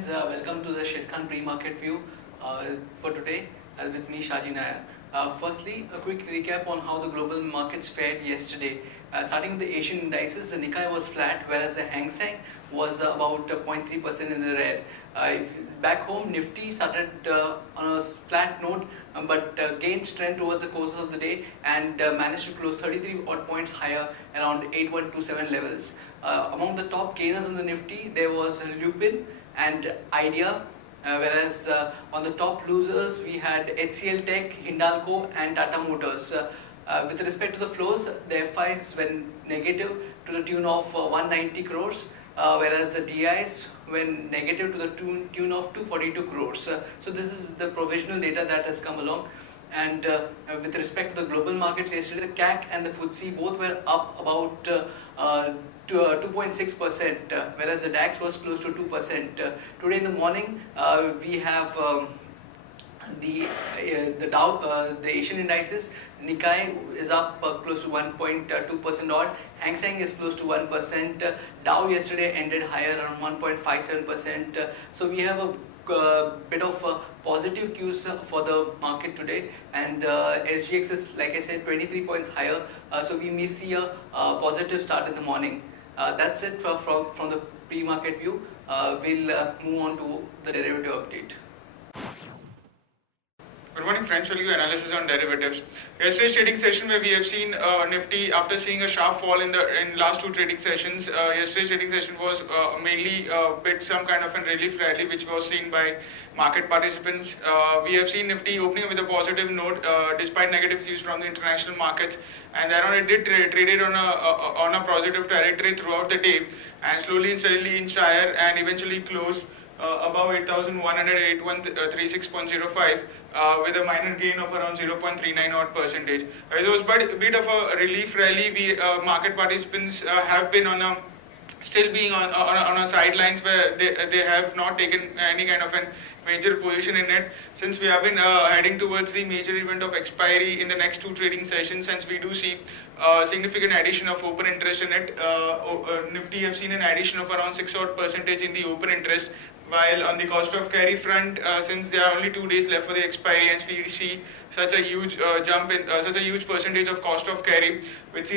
friends, welcome to the Sharekhan pre-market view for today with me Shaji Nair. Firstly, a quick recap on how the global markets fared yesterday. Starting with the Asian indices, the Nikkei was flat, whereas the Hang Seng was about 0.3% in the red. Back home, Nifty started on a flat note, but gained strength towards the course of the day and managed to close 33 odd points higher, around 8127 levels. Among the top gainers on the Nifty, there was Lupin and Idea. Whereas on the top losers, we had HCL Tech, Hindalco and Tata Motors. With respect to the flows, the FIs went negative to the tune of 190 crores, whereas the DIs went negative to the tune of 242 crores. So this is the provisional data that has come along. And with respect to the global markets, yesterday the CAC and the FTSE both were up about 2.6%, whereas the DAX was close to 2%. Today in the morning, we have the Dow, the Asian indices. Nikkei is up close to 1.2% odd. Hang Seng is close to 1%. Dow yesterday ended higher, around 1.57%. So we have a bit of positive cues for the market today, and SGX is, like I said, 23 points higher. So we may see a positive start in the morning. That's it from the pre-market view. We'll move on to the derivative update. Good morning friends, we'll give analysis on derivatives. Yesterday's trading session, where we have seen Nifty, after seeing a sharp fall in last two trading sessions, yesterday's trading session was mainly bit some kind of a relief rally which was seen by market participants. We have seen Nifty opening with a positive note despite negative cues from the international markets, and thereon it did traded on a positive trajectory throughout the day and slowly and steadily inched higher and eventually closed above 8,100 8,136.05 with a minor gain of around 0.39 odd percentage. It was a bit of a relief rally. We market participants have been still being on a sidelines, where they have not taken any kind of a major position in it, since we have been heading towards the major event of expiry in the next two trading sessions. Since we do see significant addition of open interest in it, Nifty have seen an addition of around 6 odd percentage in the open interest. While on the cost of carry front, since there are only 2 days left for the expiry, and we see such a huge jump in such a huge percentage of cost of carry, which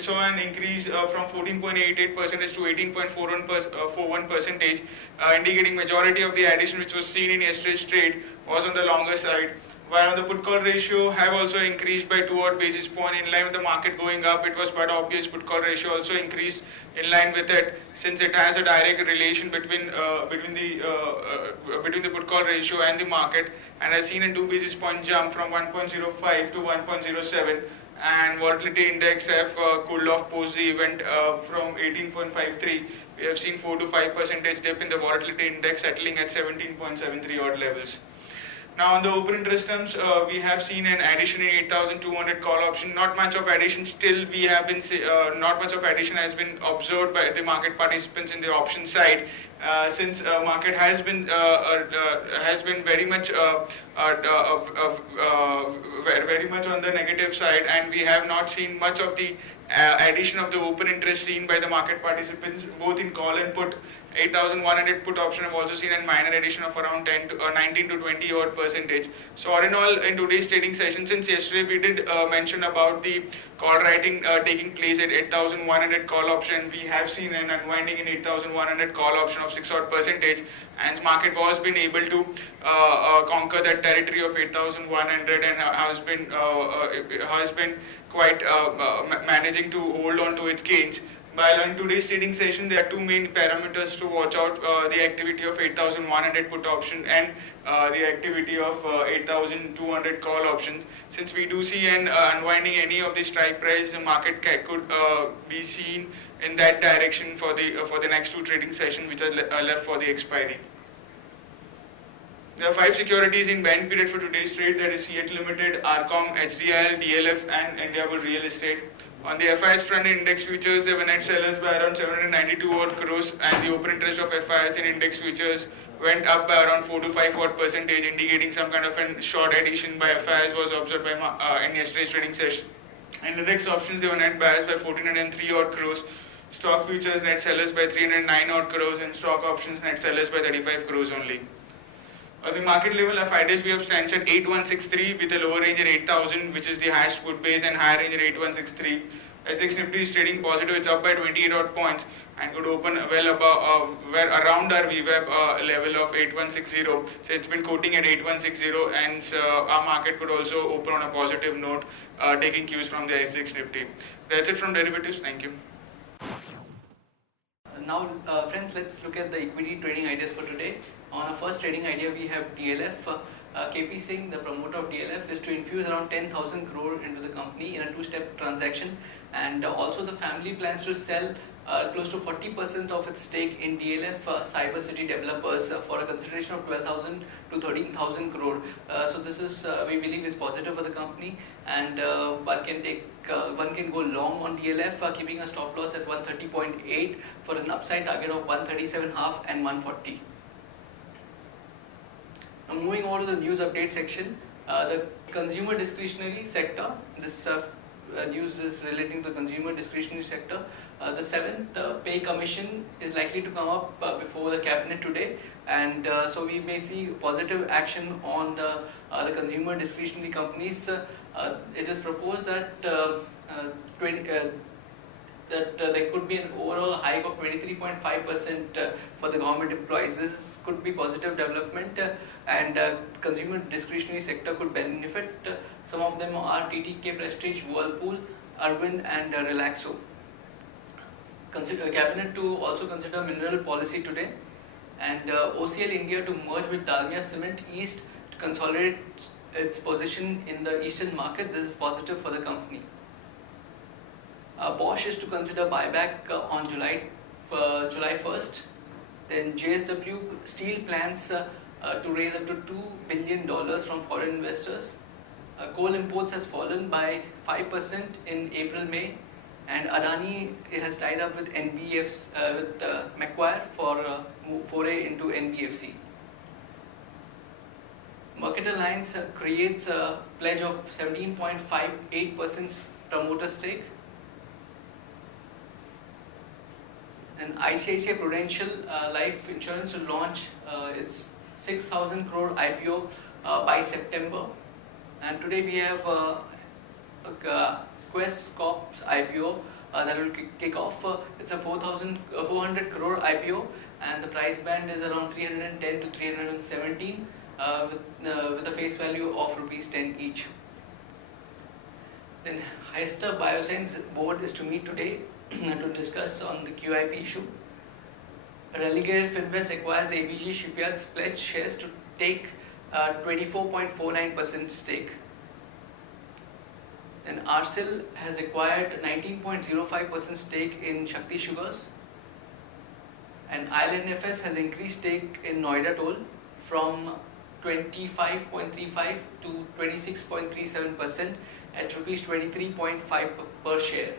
saw an increase from 14.88% to 18.41%, indicating majority of the addition which was seen in yesterday's trade was on the longer side. While on the put call ratio have also increased by 2 odd basis point in line with the market going up, it was quite obvious put call ratio also increased in line with it, since it has a direct relation between the put call ratio and the market, and has seen a 2 basis point jump from 1.05 to 1.07, and volatility index have cooled off post the event from 18.53. We have seen 4 to 5% dip in the volatility index, settling at 17.73 odd levels. Now on the open interest terms, we have seen an addition in 8,200 call option. Not much of addition still. We have been not much of addition has been observed by the market participants in the option side, since market has been very much on the negative side, and we have not seen much of the addition of the open interest seen by the market participants both in call and put. 8,100 put option have also seen a minor addition of around 19 to 20 odd percentage. So all in all, in today's trading session, since yesterday we did mention about the call writing taking place at 8,100 call option, we have seen an unwinding in 8,100 call option of 6 odd percentage, and market was been able to conquer that territory of 8,100 and has been quite managing to hold on to its gains. While in today's trading session, there are two main parameters to watch out: the activity of 8,100 put option and the activity of 8,200 call options. Since we do see an unwinding any of the strike price, the market could be seen in that direction for the next two trading sessions which are left for the expiry. There are 5 securities in band period for today's trade, that is CET Limited, RCOM, HDIL, DLF and Indiabulls Real Estate. On the FIs front, in index futures, there were net sellers by around 792 odd crores, and the open interest of FIs in index futures went up by around 4 to 5 odd percentage, indicating some kind of a short addition by FIs was observed by in yesterday's trading session. In index options, they were net biased by 1403 odd crores, Stock futures net sellers by 309 odd crores and stock options net sellers by 35 crores only. The market level of 5 days we have stands at 8163 with a lower range at 8000, which is the highest good base, and higher range at 8163. SX Nifty is trading positive, it's up by 28 odd points and could open well above where around our VWAP level of 8160. So it's been quoting at 8160, and our market could also open on a positive note, taking cues from the SX Nifty. That's it from derivatives. Thank you. Now, friends, let's look at the equity trading ideas for today. On our first trading idea, we have DLF. KP Singh, the promoter of DLF, is to infuse around 10,000 crore into the company in a two-step transaction, and also the family plans to sell close to 40% of its stake in DLF Cyber City Developers for a consideration of 12,000 to 13,000 crore. So this is, we believe, is positive for the company, and one can go long on DLF, keeping a stop loss at 130.8 for an upside target of 137.5 and 140. Now moving on to the news update section, the consumer discretionary sector. This news is relating to the consumer discretionary sector. The seventh pay commission is likely to come up before the cabinet today, and so we may see positive action on the consumer discretionary companies. It is proposed that there could be an overall hike of 23.5% for the government employees. This could be positive development, and consumer discretionary sector could benefit. Some of them are TTK Prestige, Whirlpool, Arvind, and Relaxo. Cabinet to also consider mineral policy today, and OCL India to merge with Dalmia Cement East to consolidate its position in the eastern market. This is positive for the company. Bosch is to consider buyback on July 1st. Then JSW Steel plans to raise up to $2 billion from foreign investors. Coal imports has fallen by 5% in April-May, and Adani has tied up with Macquarie for foray into NBFC. Market Alliance creates a pledge of 17.58% promoter stake. And ICICI Prudential Life Insurance will launch its 6,000 crore IPO by September. And today we have Quest Corp's IPO that will kick off. It's a 400 crore IPO, and the price band is around 310 to 317 with a face value of rupees 10 each. Then Hyster Bioscience board is to meet today to discuss on the QIP issue. Religare Finvest acquires ABG Shipyard's pledged shares to take 24.49% stake. Then Arcel has acquired 19.05% stake in Shakti Sugars. And ILNFS has increased stake in Noida Toll from 25.35 to 26.37% at rupees 23.5 per share.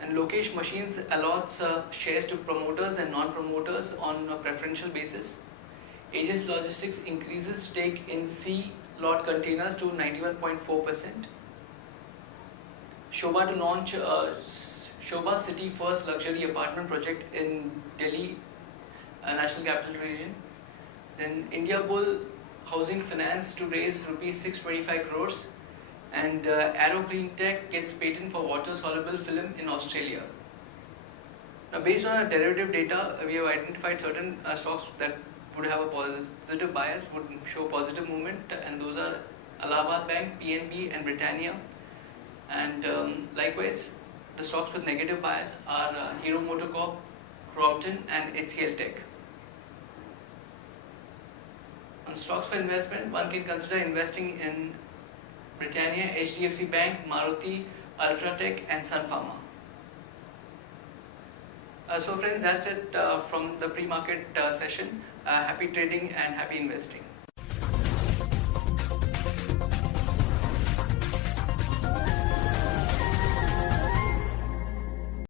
And Lokesh Machines allots shares to promoters and non-promoters on a preferential basis. Aegis Logistics increases stake in C lot containers to 91.4%. Shobha to launch Shobha City first luxury apartment project in Delhi, National Capital Region. Then India Bull Housing Finance to raise rupees 625 crores. And Aero Clean Tech gets patent for water-soluble film in Australia. Now, based on our derivative data, we have identified certain stocks that would have a positive bias, would show positive movement, and those are Allahabad Bank, PNB, and Britannia. And likewise, the stocks with negative bias are Hero MotoCorp, Crompton, and HCL Tech. On stocks for investment, one can consider investing in Britannia, HDFC Bank, Maruti, Ultratech, and Sun Pharma. So friends, that's it from the pre-market session. Happy trading and happy investing.